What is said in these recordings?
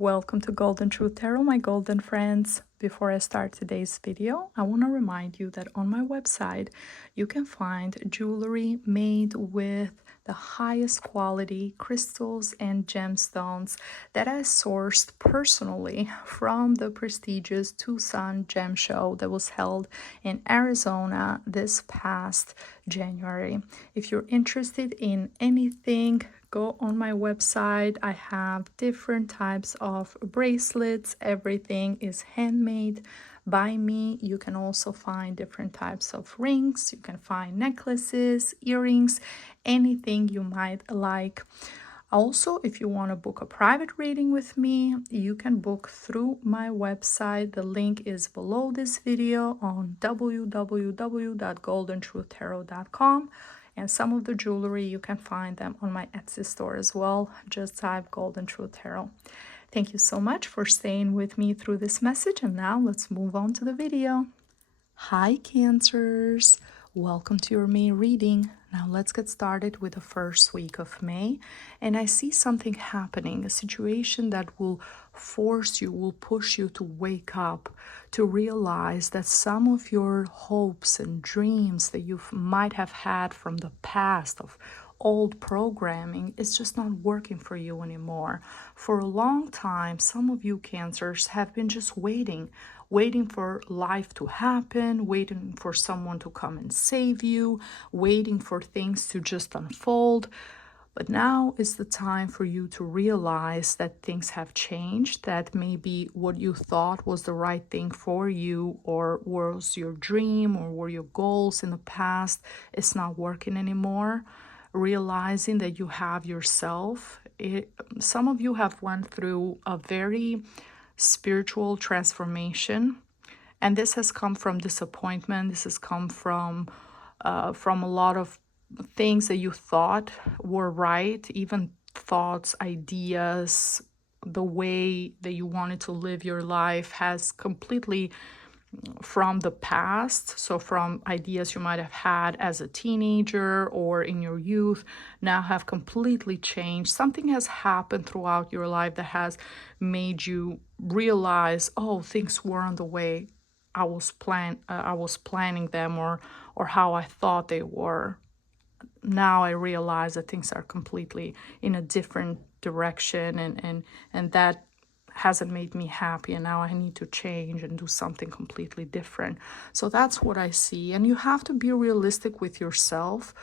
Welcome to Golden Truth Tarot, my golden friends. Before I start today's video, I want to remind you that on my website, you can find jewelry made with the highest quality crystals and gemstones that I sourced personally from the prestigious Tucson Gem Show that was held in Arizona this past January. If you're interested in anything, go on my website. I have different types of bracelets. Everything is handmade by me. You can also find different types of rings. You can find necklaces, earrings, anything you might like. Also, if you want to book a private reading with me, you can book through my website. The link is below this video on www.goldentruthtarot.com. And some of the jewelry, you can find them on my Etsy store as well. Just type Golden Truth Tarot. Thank you so much for staying with me through this message. And now let's move on to the video. Hi, Cancers. Welcome to your May reading. Now let's get started with the first week of May. And I see something happening, a situation that will force you, will push you to wake up, to realize that some of your hopes and dreams that you might have had from the past of old programming is just not working for you anymore. For a long time, some of you Cancers have been just waiting for life to happen, waiting for someone to come and save you, waiting for things to just unfold. But now is the time for you to realize that things have changed, that maybe what you thought was the right thing for you or was your dream or were your goals in the past is not working anymore. Realizing that you have yourself. Some of you have went through a very spiritual transformation, and this has come from disappointment. This has come from a lot of things that you thought were right, even thoughts, ideas, the way that you wanted to live your life has completely from the past. So from ideas you might have had as a teenager or in your youth now have completely changed. Something has happened throughout your life that has made you realize, oh, things weren't the way I was planning them or how I thought they were. Now I realize that things are completely in a different direction, and that hasn't made me happy, and now I need to change and do something completely different. So that's what I see. And you have to be realistic with yourself,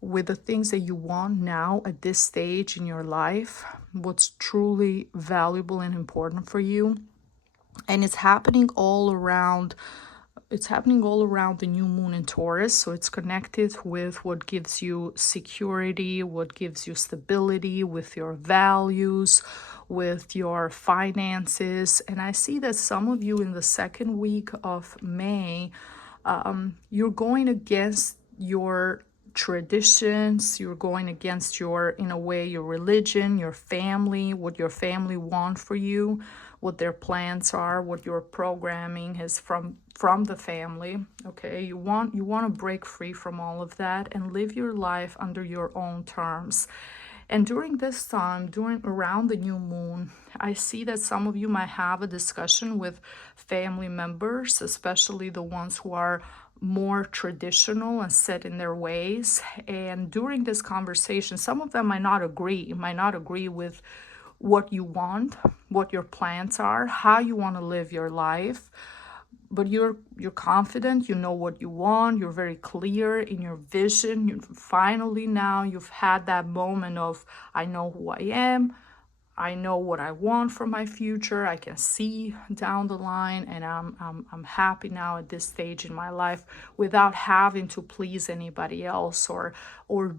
with the things that you want now at this stage in your life, what's truly valuable and important for you. And it's happening all around the new moon in Taurus. So it's connected with what gives you security, what gives you stability, with your values, with your finances. And I see that some of you in the second week of May, you're going against your traditions, you're going against your, in a way, your religion, your family, what your family want for you, what their plans are, what your programming is from the family. Okay, you want to break free from all of that and live your life under your own terms. And during this time, around the new moon, I see that some of you might have a discussion with family members, especially the ones who are more traditional and set in their ways. And during this conversation, some of them might not agree with what you want, what your plans are, how you want to live your life. But you're confident, you know what you want, you're very clear in your vision. Finally now you've had that moment of, I know who I am, I know what I want for my future, I can see down the line, and I'm happy now at this stage in my life without having to please anybody else or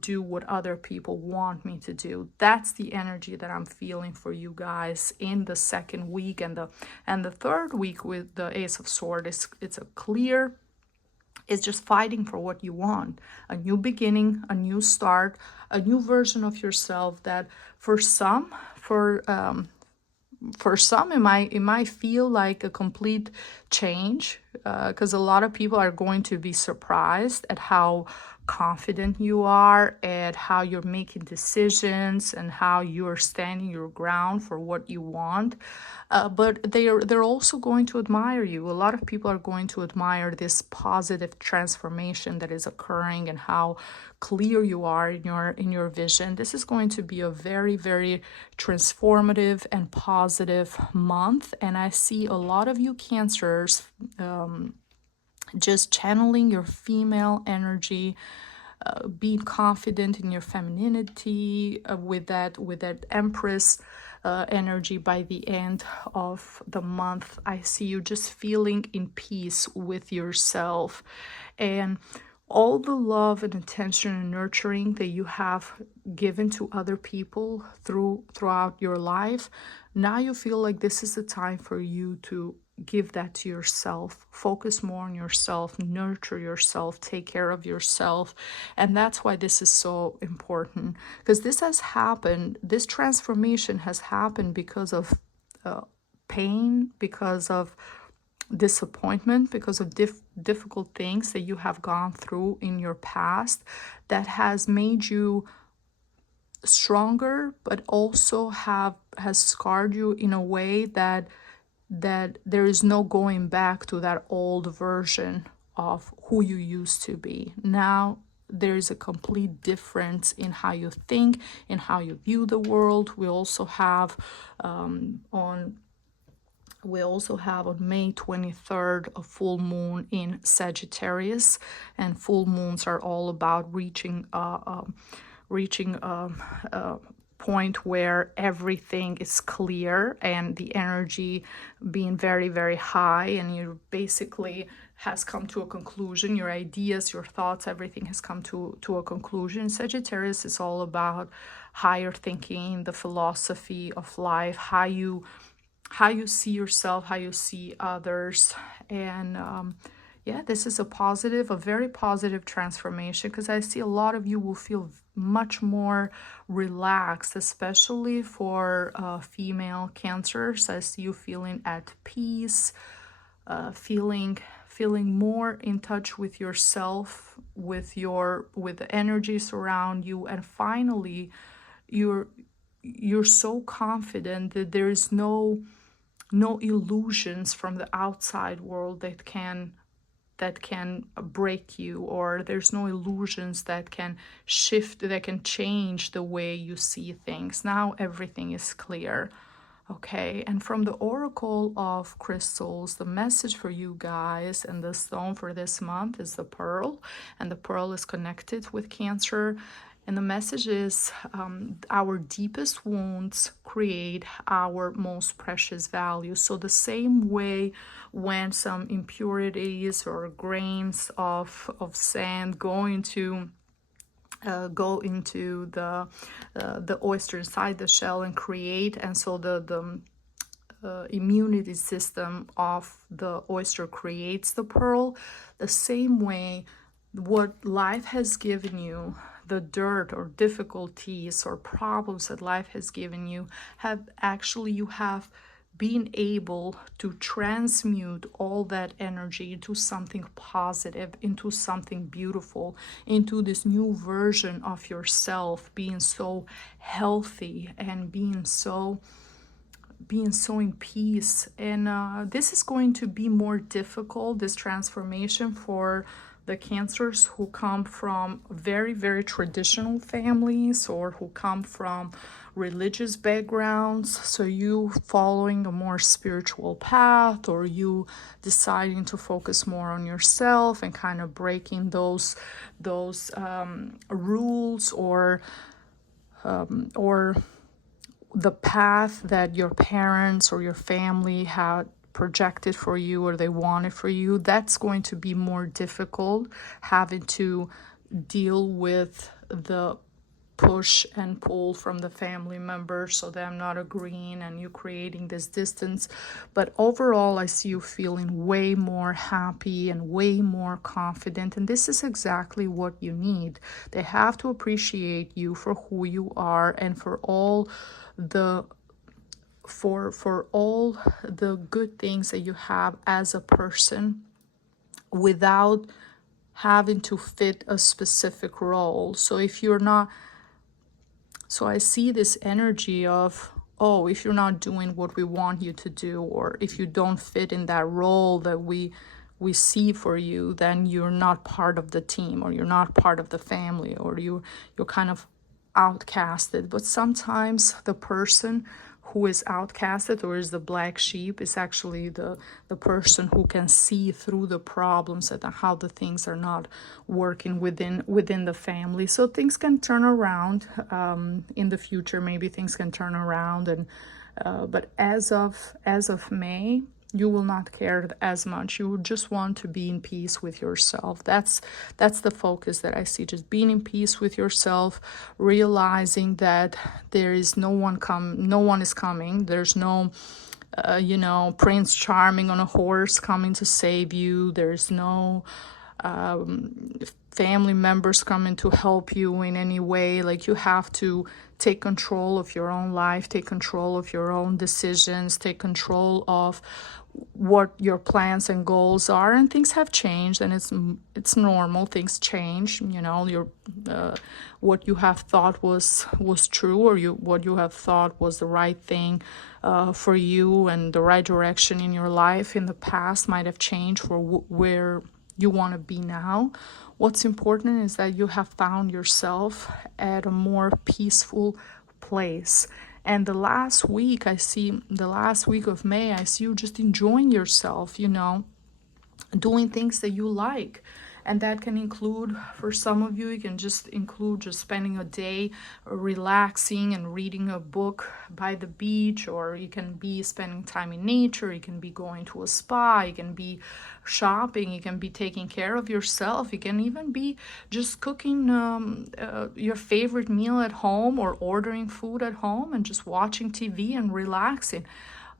do what other people want me to do. That's the energy that I'm feeling for you guys in the second week. And the third week with the Ace of Swords, it's a clear, it's just fighting for what you want. A new beginning, a new start, a new version of yourself that for some it might feel like a complete change, because a lot of people are going to be surprised at how confident you are at how you're making decisions and how you're standing your ground for what you want. But they're also going to admire you. A lot of people are going to admire this positive transformation that is occurring and how clear you are in your vision. This is going to be a very, very transformative and positive month. And I see a lot of you Cancers just channeling your female energy, being confident in your femininity, with that Empress energy. By the end of the month, I see you just feeling in peace with yourself, and all the love and attention and nurturing that you have given to other people throughout your life. Now you feel like this is the time for you to give that to yourself. Focus more on yourself, nurture yourself, take care of yourself. And that's why this is so important, because this has happened, this transformation has happened because of pain, because of disappointment, because of difficult things that you have gone through in your past, that has made you stronger, but also has scarred you in a way that there is no going back to that old version of who you used to be. Now there is a complete difference in how you think, in how you view the world. We also have on May 23rd a full moon in Sagittarius, and full moons are all about reaching a point where everything is clear and the energy being very, very high, and you basically has come to a conclusion. Your ideas, your thoughts, everything has come to a conclusion. Sagittarius is all about higher thinking, the philosophy of life, how you see yourself, how you see others. And yeah, this is a very positive transformation, because I see a lot of you will feel much more relaxed, especially for female Cancers. I see you feeling at peace, feeling more in touch with yourself, with the energies around you, and finally you're so confident that there is no illusions from the outside world that can break you, or there's no illusions that can shift, that can change the way you see things. Now everything is clear. Okay, and from the Oracle of Crystals, the message for you guys and the stone for this month is the Pearl, and the Pearl is connected with Cancer. And the message is our deepest wounds create our most precious values. So the same way when some impurities or grains of sand go into the oyster inside the shell and create, and so the immunity system of the oyster creates the pearl. The same way, what life has given you, the dirt or difficulties or problems that life has given you, you have been able to transmute all that energy into something positive, into something beautiful, into this new version of yourself, being so healthy and being so in peace. And this is going to be more difficult, this transformation, for the Cancers who come from very, very traditional families, or who come from religious backgrounds. So you following a more spiritual path, or you deciding to focus more on yourself and kind of breaking those rules, or the path that your parents or your family had projected for you, or they wanted for you. That's going to be more difficult, having to deal with the push and pull from the family members, so them not agreeing and you creating this distance. But overall, I see you feeling way more happy and way more confident, and this is exactly what you need. They have to appreciate you for who you are, and for all the good things that you have as a person, without having to fit a specific role. So if you're not, so I see this energy of, oh, if you're not doing what we want you to do, or if you don't fit in that role that we see for you, then you're not part of the team, or you're not part of the family, or you're kind of outcasted. But sometimes the person who is outcasted or is the black sheep is actually the person who can see through the problems and how the things are not working within the family. So things can turn around in the future. Maybe things can turn around, and but as of May, you will not care as much. You would just want to be in peace with yourself. That's the focus that I see. Just being in peace with yourself, realizing that there is no one is coming. There's no Prince Charming on a horse coming to save you. There's no family members coming to help you in any way. Like, you have to take control of your own life, take control of your own decisions, take control of what your plans and goals are. And things have changed, and it's normal. Things change. Your what you have thought was true, or what you have thought was the right thing for you and the right direction in your life in the past might have changed for where you want to be now. What's important is that you have found yourself at a more peaceful place. And the last week of May, I see you just enjoying yourself, doing things that you like. And that can include, for some of you, it can just include just spending a day relaxing and reading a book by the beach, or you can be spending time in nature, you can be going to a spa, you can be shopping, you can be taking care of yourself, you can even be just cooking your favorite meal at home, or ordering food at home and just watching TV and relaxing.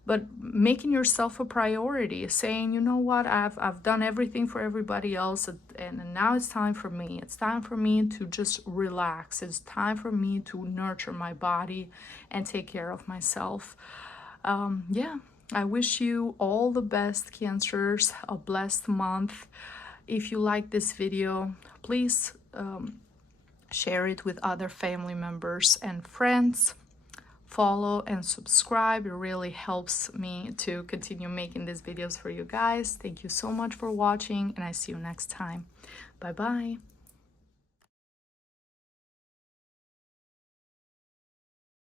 But making yourself a priority, saying, you know what, I've done everything for everybody else, and now it's time for me. It's time for me to just relax. It's time for me to nurture my body and take care of myself. Yeah, I wish you all the best, Cancers, a blessed month. If you like this video, please share it with other family members and friends. Follow and subscribe. It really helps me to continue making these videos for you guys. Thank you so much for watching, and I see you next time. Bye bye.